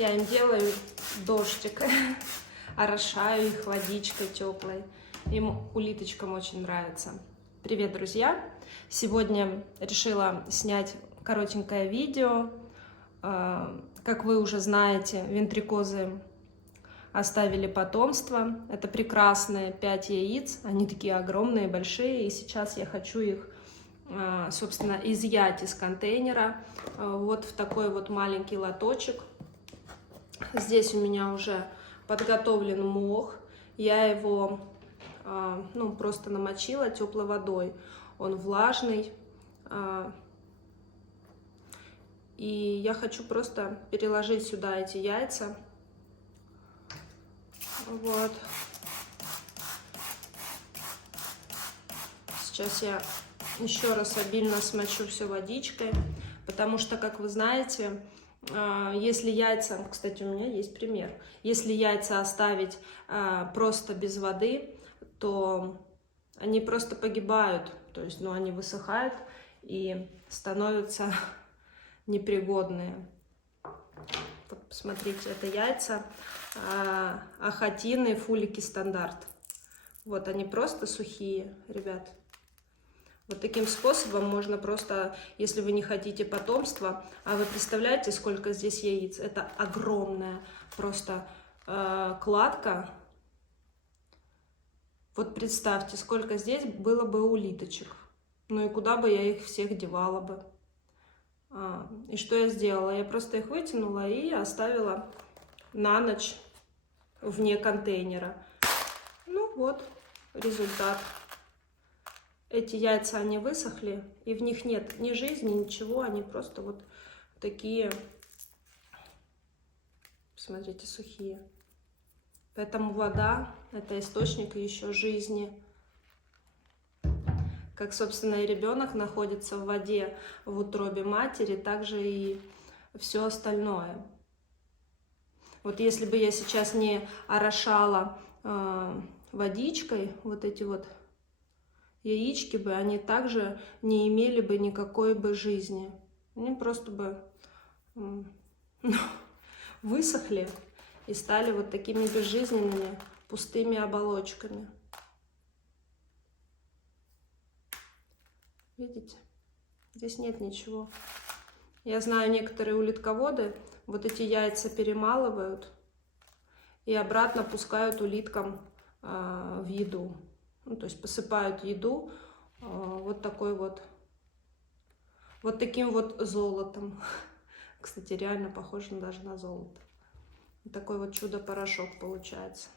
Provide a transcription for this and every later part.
Я им делаю дождик, орошаю их водичкой теплой. Им, улиточкам, очень нравится. Привет, друзья! Сегодня решила снять коротенькое видео. Как вы уже знаете, вентрикозы оставили потомство. Это прекрасные 5 яиц. Они такие огромные, большие. И сейчас я хочу их, собственно, изъять из контейнера вот в такой вот маленький лоточек. Здесь у меня уже подготовлен мох. Я его просто намочила теплой водой. Он влажный. И я хочу просто переложить сюда эти яйца. Вот. Сейчас я еще раз обильно смочу все водичкой, потому что, как вы знаете, если яйца, кстати, у меня есть пример, если яйца оставить просто без воды, то они просто погибают, то есть, они высыхают и становятся непригодные. Вот, посмотрите, это яйца Ахатины Фулики Стандарт. Вот они просто сухие, ребят. Вот таким способом можно просто, если вы не хотите потомства, а вы представляете, сколько здесь яиц? Это огромная просто кладка. Вот представьте, сколько здесь было бы улиточек. Ну и куда бы я их всех девала бы. И что я сделала? Я просто их вытянула и оставила на ночь вне контейнера. Ну вот, результат. Эти яйца, они высохли, и в них нет ни жизни, ничего, они просто вот такие, смотрите, сухие. Поэтому вода – это источник еще жизни. Как, собственно, и ребенок находится в воде в утробе матери, так же и все остальное. Вот если бы я сейчас не орошала водичкой вот эти вот яички бы, они также не имели бы никакой бы жизни. Они просто бы высохли и стали вот такими безжизненными, пустыми оболочками. Видите? Здесь нет ничего. Я знаю, некоторые улитководы вот эти яйца перемалывают и обратно пускают улиткам в еду. То есть посыпают еду вот таким вот золотом. Кстати, реально похоже даже на золото. Вот такой вот чудо-порошок получается.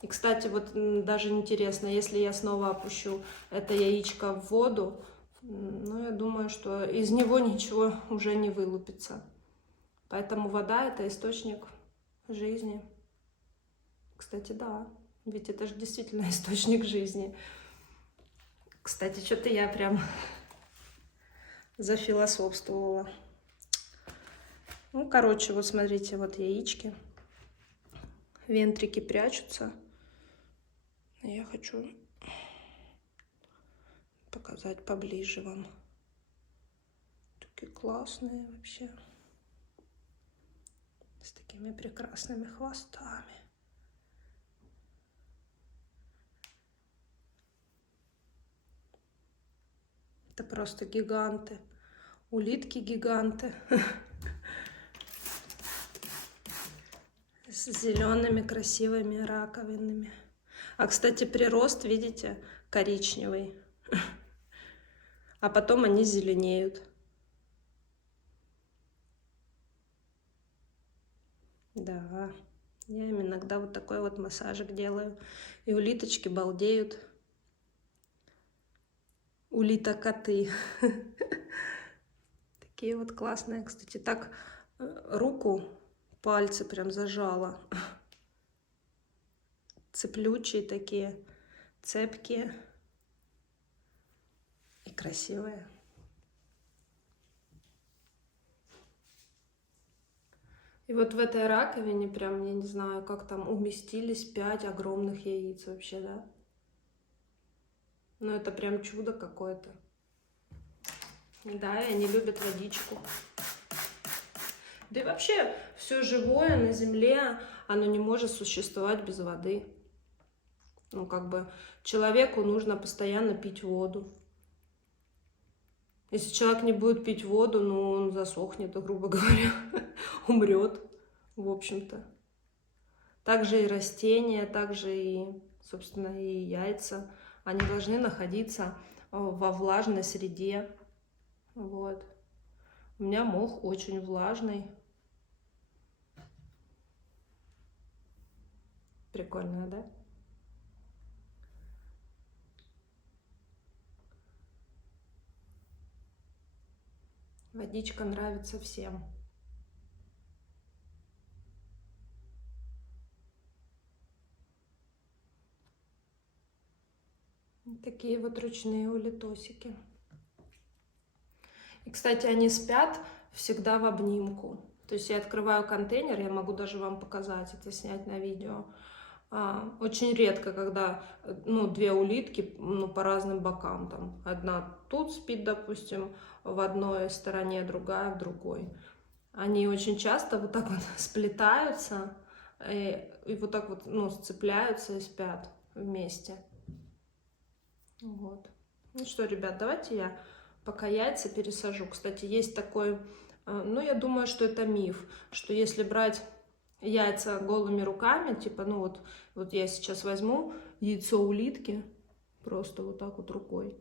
И, кстати, вот даже интересно, если я снова опущу это яичко в воду, я думаю, что из него ничего уже не вылупится. Поэтому вода – это источник жизни. Кстати, да. Ведь это же действительно источник жизни. Кстати, что-то я прям зафилософствовала. Короче, вот смотрите, вот яички. Вентрики прячутся. Я хочу показать поближе вам. Такие классные вообще. С такими прекрасными хвостами. Это просто гиганты. Улитки-гиганты. С зелеными красивыми раковинами. А, кстати, прирост, видите, коричневый. А потом они зеленеют. Да, я им иногда вот такой вот массажик делаю. И улиточки балдеют. Улитокоты. Такие вот классные. Кстати, так руку, пальцы прям зажала. Цеплючие такие, цепкие и красивые. И вот в этой раковине прям, я не знаю, как там уместились 5 огромных яиц вообще, да? Это прям чудо какое-то. Да, и они любят водичку. Да и вообще, все живое на Земле, оно не может существовать без воды. Ну, как бы, человеку нужно постоянно пить воду. Если человек не будет пить воду, ну, он засохнет, грубо говоря, умрет, в общем-то. Также и растения, также и, собственно, и яйца. Они должны находиться во влажной среде. Вот. У меня мох очень влажный. Прикольно, да? Водичка нравится всем. Такие вот ручные улитосики. И, кстати, они спят всегда в обнимку. То есть я открываю контейнер, я могу даже вам показать это, снять на видео. Очень редко, когда, ну, две улитки, ну, по разным бокам. Там одна тут спит, допустим, в одной стороне, другая в другой. Они очень часто вот так вот сплетаются и вот так вот, ну, сцепляются и спят вместе. Вот. Ну что, ребят, давайте я пока яйца пересажу. Кстати, есть такой, ну, я думаю, что это миф, что если брать яйца голыми руками, типа, ну, вот я сейчас возьму яйцо улитки, просто вот так вот рукой.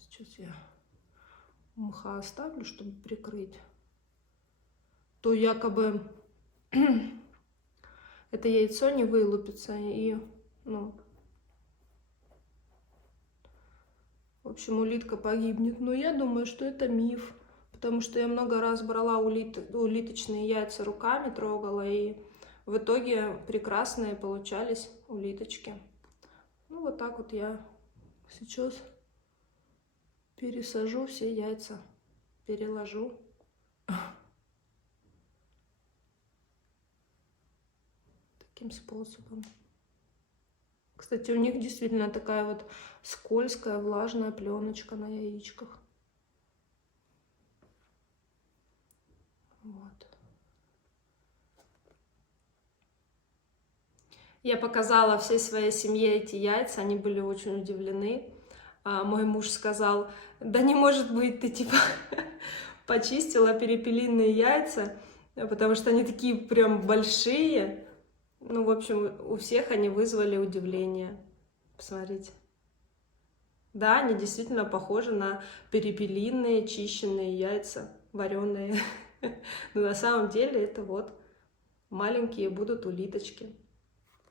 Сейчас я мха оставлю, чтобы прикрыть. То якобы это яйцо не вылупится и, ну, в общем, улитка погибнет. Но я думаю, что это миф, потому что я много раз брала улиточные яйца руками, трогала, и в итоге прекрасные получались улиточки. Ну, вот так вот я сейчас пересажу все яйца, переложу. Таким способом. Кстати, у них действительно такая вот скользкая, влажная пленочка на яичках. Вот. Я показала всей своей семье эти яйца, они были очень удивлены. Мой муж сказал: да не может быть, ты типа почистила перепелиные яйца, потому что они такие прям большие. Ну, в общем, у всех они вызвали удивление. Посмотрите. Да, они действительно похожи на перепелиные чищенные яйца, вареные. Но на самом деле это вот маленькие будут улиточки.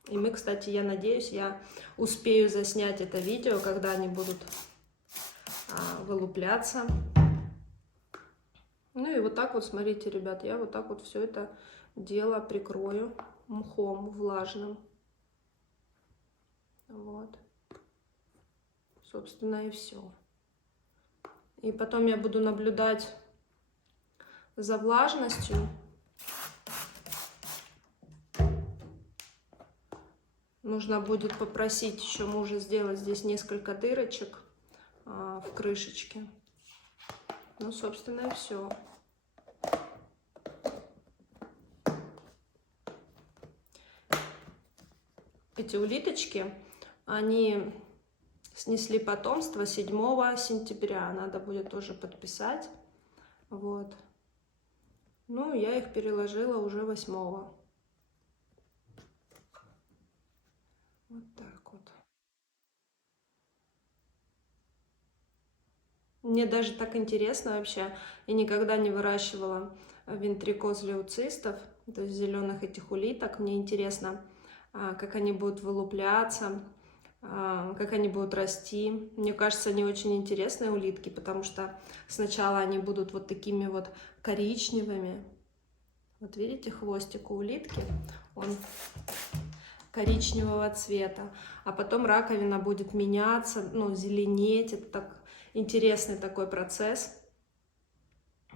И мы, кстати, я надеюсь, я успею заснять это видео, когда они будут вылупляться. Ну и вот так вот, смотрите, ребят, я вот так вот все это дело прикрою мхом влажным. Вот. Собственно, и все. И потом я буду наблюдать за влажностью. Нужно будет попросить еще мужа сделать здесь несколько дырочек в крышечке. Ну, собственно, и все. Эти улиточки, они снесли потомство 7 сентября. Надо будет тоже подписать. Вот. Ну, я их переложила уже 8. Вот так вот. Мне даже так интересно вообще. Я никогда не выращивала вентрикоз лeucistов, то есть зеленых этих улиток. Мне интересно, как они будут вылупляться, как они будут расти. Мне кажется, они очень интересные улитки, потому что сначала они будут вот такими вот коричневыми. Вот видите, хвостик у улитки, он коричневого цвета. А потом раковина будет меняться, ну, зеленеть. Это так интересный такой процесс.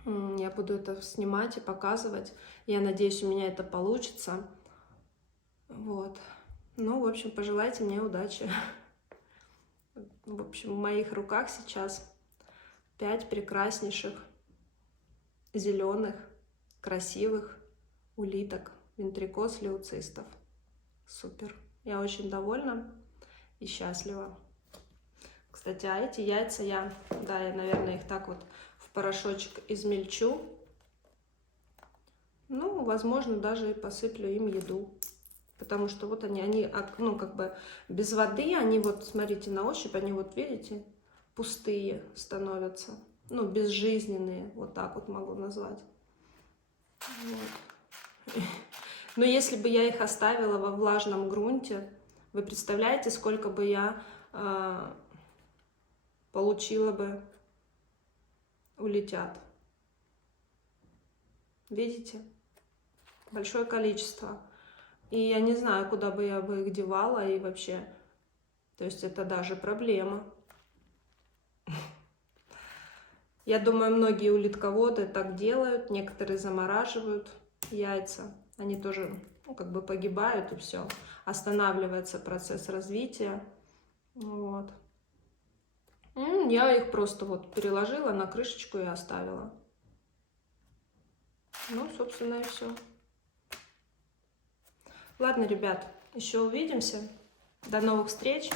Я буду это снимать и показывать. Я надеюсь, у меня это получится. Вот. Ну, в общем, пожелайте мне удачи. В общем, в моих руках сейчас 5 прекраснейших зеленых красивых улиток, вентрикоз лeucistов. Супер. Я очень довольна и счастлива. Кстати, а эти яйца я, наверное, их так вот в порошочек измельчу. Ну, возможно, даже и посыплю им еду. Потому что вот они, ну, как бы без воды, они вот, смотрите, на ощупь, они вот, видите, пустые становятся. Ну, безжизненные, вот так вот могу назвать. Вот. Но если бы я их оставила во влажном грунте, вы представляете, сколько бы я получила бы улитят. Видите? Большое количество. И я не знаю, куда бы я бы их девала и вообще. То есть это даже проблема. Я думаю, многие улитководы так делают. Некоторые замораживают яйца. Они тоже, ну, как бы погибают и все. Останавливается процесс развития. Вот. Я их просто вот переложила на крышечку и оставила. Ну, собственно, и все. Ладно, ребят, еще увидимся. До новых встреч.